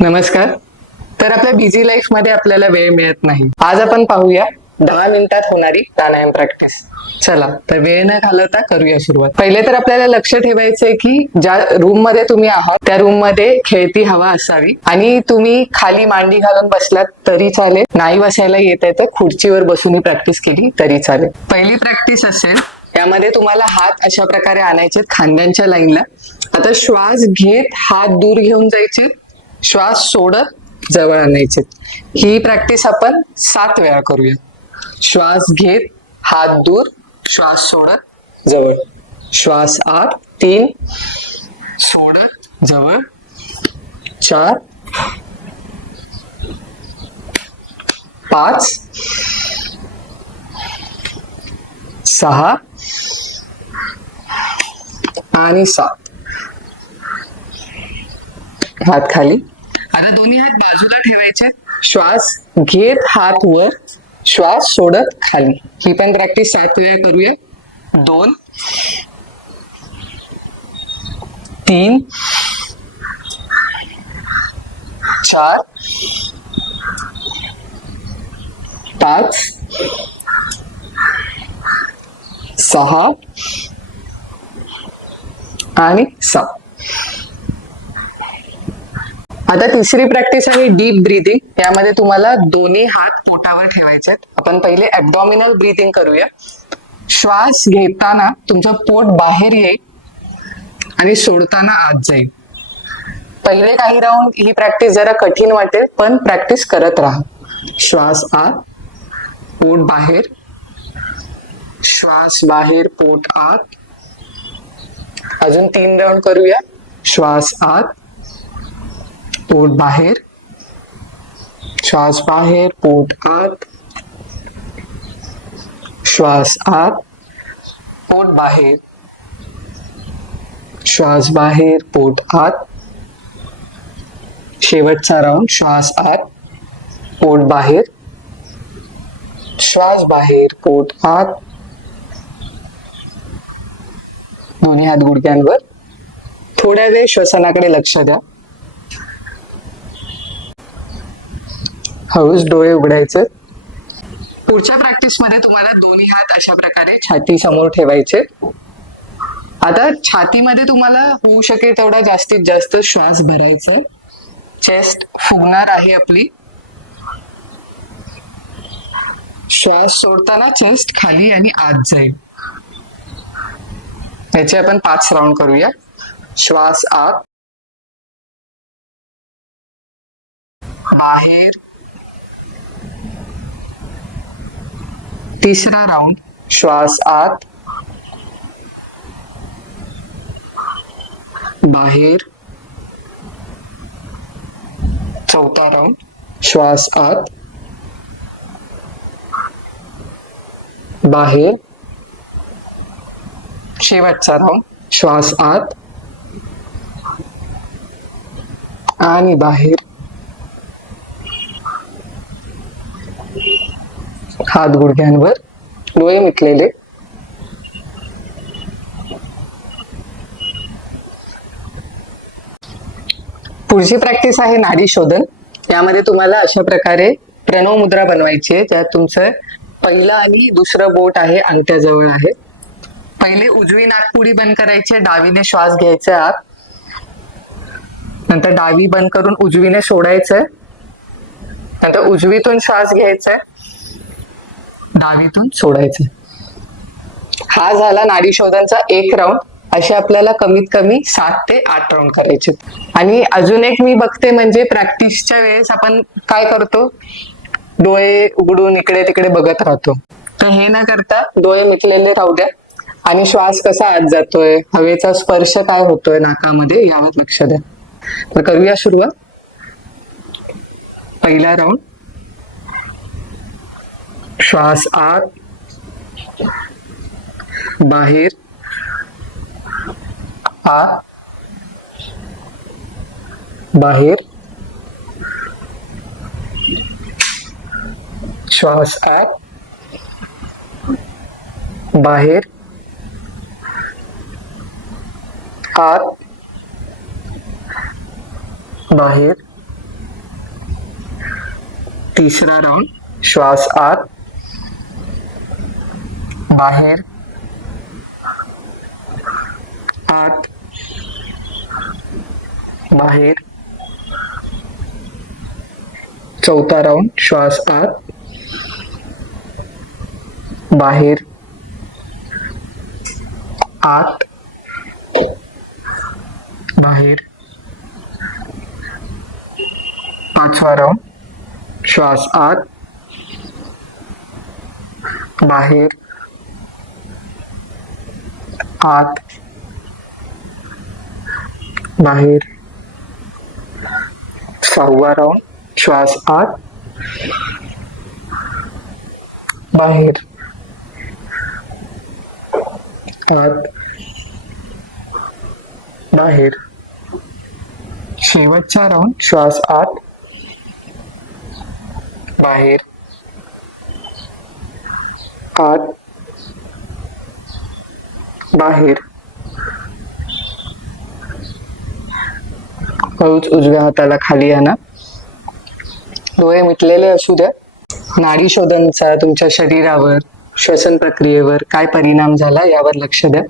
नमस्कार. तर आपल्या बिझी लाईफमध्ये आपल्याला वेळ मिळत नाही. आज आपण पाहूया दहा मिनिटात होणारी प्राणायाम प्रॅक्टिस चला तर वेळ न घालवता करूया सुरुवात. पहिले तर आपल्याला लक्ष ठेवायचंय की ज्या रूममध्ये तुम्ही आहात त्या रूममध्ये खेळती हवा असावी. आणि तुम्ही खाली मांडी घालून बसलात तरी चालेल. नाही बसायला येत आहे तर खुर्चीवर बसून प्रॅक्टिस केली तरी चालेल. पहिली प्रॅक्टिस असेल यामध्ये तुम्हाला हात अशा प्रकारे आणायचे खांद्यांच्या लाईनला. आता श्वास घेत हात दूर घेऊन जायचे. श्वास सोडत जवळ आणायचे. ही प्रॅक्टिस आपण सात वेळा करूया. श्वास घेत हात दूर श्वास सोडत जवळ. श्वास आत तीन. सोडत जवळ. चार. पाच. सहा. आणि सात. हात खाली. आता दोन्ही हात बाजूला ठेवायचे. श्वास घेत हात वर. श्वास सोडत खाली. ही पण प्रॅक्टिस सात वेळा करूया. दोन. तीन. चार. पाच. सहा. आणि सात आता तिसरी प्रॅक्टिस आहे डीप ब्रीदिंग यामध्ये तुम्हाला दोन्ही हात पोटावर ठेवायचे आहेत. आपण पहिले ऍबडॉमिनल ब्रीदिंग करूया. श्वास घेताना तुमचं पोट बाहेर येईल आणि सोडताना आत जाईल. पहिले काही राऊंड ही प्रॅक्टिस जरा कठीण वाटेल पण प्रॅक्टिस करत राहा. श्वास आत पोट बाहेर. श्वास बाहेर पोट आत. अजून तीन राऊंड करूया. श्वास आत पोट बाहेर श्वास बाहेर पोट आत श्वास आत पोट बाहेर श्वास बाहेर पोट आत शेवटचा राऊंड श्वास आत पोट बाहेर श्वास बाहेर पोट आत दोन्ही हात गुडघ्यांवर. थोड्या वेळ श्वसनाकडे लक्ष द्या. हळूच डोळे उघडायचे. पुढच्या प्रॅक्टिसमध्ये तुम्हाला दोन्ही हात अशा प्रकारे छाती समोर ठेवायचे. आता छातीमध्ये तुम्हाला होऊ शकेल तेवढा जास्तीत जास्त श्वास भरायचा. चेस्ट फुगणार आहे आपली. श्वास सोडताना चेस्ट खाली आणि आत जाईल. याचे आपण पाच राऊंड करूया. श्वास आत. बाहेर. तिसरा राऊंड श्वास आत. बाहेर. चौथा राऊंड श्वास आत. बाहेर. शेवटचा राऊंड श्वास आत. आणि बाहेर. हात गुडघ्यांवर डोळे मिटलेले. पुढची प्रॅक्टिस आहे नाडी शोधन. यामध्ये तुम्हाला अशा प्रकारे प्रणव मुद्रा बनवायची आहे ज्यात तुमचं पहिलं आणि दुसरं बोट आहे अंगठ्याजवळ आहे. पहिले उजवी नागपुडी बंद करायची आहे, डावीने श्वास घ्यायचा आत नंतर डावी बंद करून उजवीने सोडायचंय नंतर उजवीतून श्वास घ्यायचा डावीतून सोडायचं. हा झाला नाडी शोधांचा एक राऊंड असे आपल्याला कमीत कमी सात ते आठ राऊंड करायचे. आणि अजून एक मी बघते म्हणजे प्रॅक्टिसच्या वेळेस आपण काय करतो? डोळे उघडून इकडे तिकडे बघत राहतो. तर हे न करता डोळे मिटलेले राहू द्या. आणि श्वास कसा आत जातोय? हवेचा स्पर्श काय होतोय नाकामध्ये यावर लक्ष द्या. तर करूया सुरुवात. पहिला राऊंड श्वास आत बाहेर आत बाहेर श्वास आत बाहेर आत बाहेर. तिसरा राऊंड श्वास आत बाहेर. आत. बाहेर. चौथा राऊंड श्वास आत. बाहेर. आत. बाहेर. पाचवा राऊंड श्वास आत. बाहेर. आत बाहेर। सहावा राऊंड श्वास आत। बाहेर। आत। बाहेर। शेवटचा राऊंड श्वास आत। बाहेर। आत। बाहेर. हळूच उजव्या हाताला खाली आणा डोळे मिटलेले असू द्या. नाडी शोधनचा तुमच्या शरीरावर श्वसन प्रक्रियेवर काय परिणाम झाला यावर लक्ष द्या.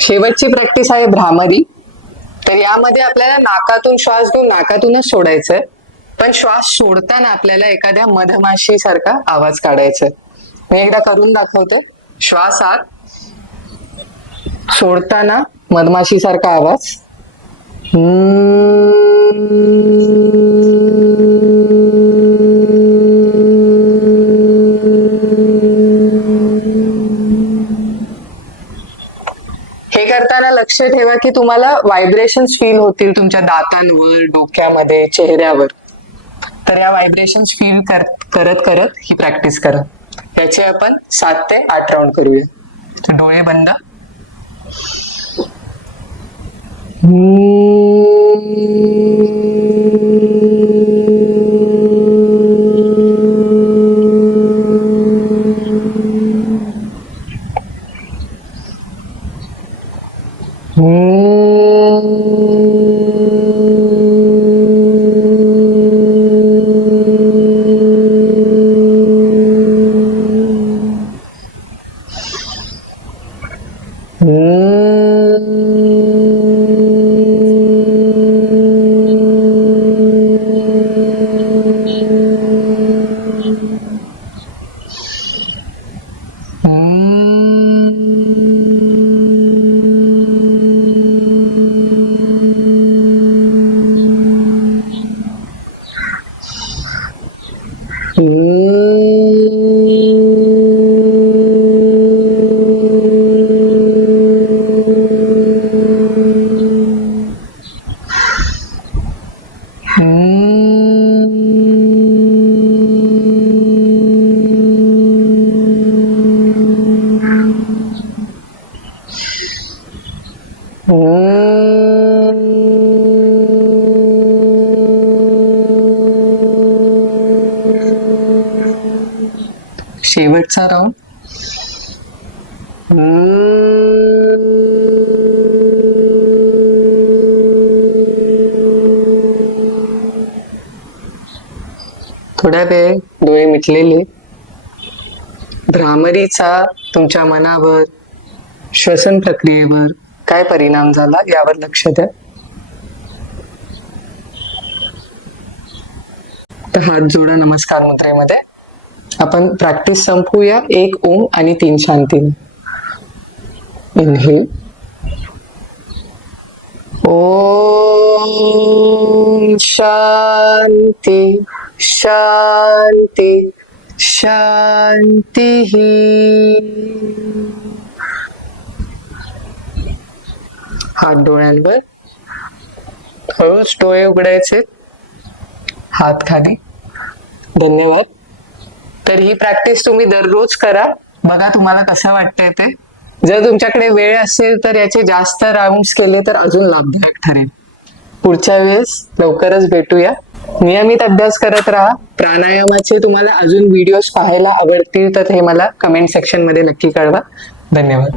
शेवटची प्रॅक्टिस आहे भ्रामरी. तर यामध्ये आपल्याला नाकातून श्वास घेऊन नाकातूनच सोडायचं पण श्वास सोडताना आपल्याला एखाद्या मधमाशी सारखा आवाज काढायचा आहे. मी एकदा करून दाखवतो. श्वास आत सोडताना मधमाशी सारखा आवाज. हे करताना लक्ष ठेवा की तुम्हाला व्हायब्रेशन फील होतील तुमच्या दातांवर डोक्यामध्ये चेहऱ्यावर. तर या व्हायब्रेशन फील करत करत ही प्रॅक्टिस करा. याचे आपण सात ते आठ राऊंड करूया. डोळे बंद. Amen. शेवटचा राऊंड थोड्या वेळ डोळे मिटलेले. भ्रामरीचा तुमच्या मनावर श्वसन प्रक्रियेवर काय परिणाम झाला यावर लक्ष द्या. तर हात जोडा नमस्कार मुद्रेमध्ये आपण प्रॅक्टिस संपूया. एक ओम आणि तीन शांती. इनहेल ओम शांती शांती शांती हात डोळ्यांवर. हो, हळूच डोळे उघडायचे. हात खाली. धन्यवाद. तर ही प्रॅक्टिस तुम्ही दररोज करा. बघा तुम्हाला कसं वाटतंय ते. जर तुमच्याकडे वेळ असेल तर याचे जास्त राऊंड्स केले तर अजून लाभदायक ठरेल. पुढच्या वेळेस लवकरच भेटूया. नियमित अभ्यास करत राहा. प्राणायामाचे तुम्हाला अजून व्हिडिओज पाहायला आवडतील तर हे मला कमेंट सेक्शनमध्ये नक्की कळवा. धन्यवाद.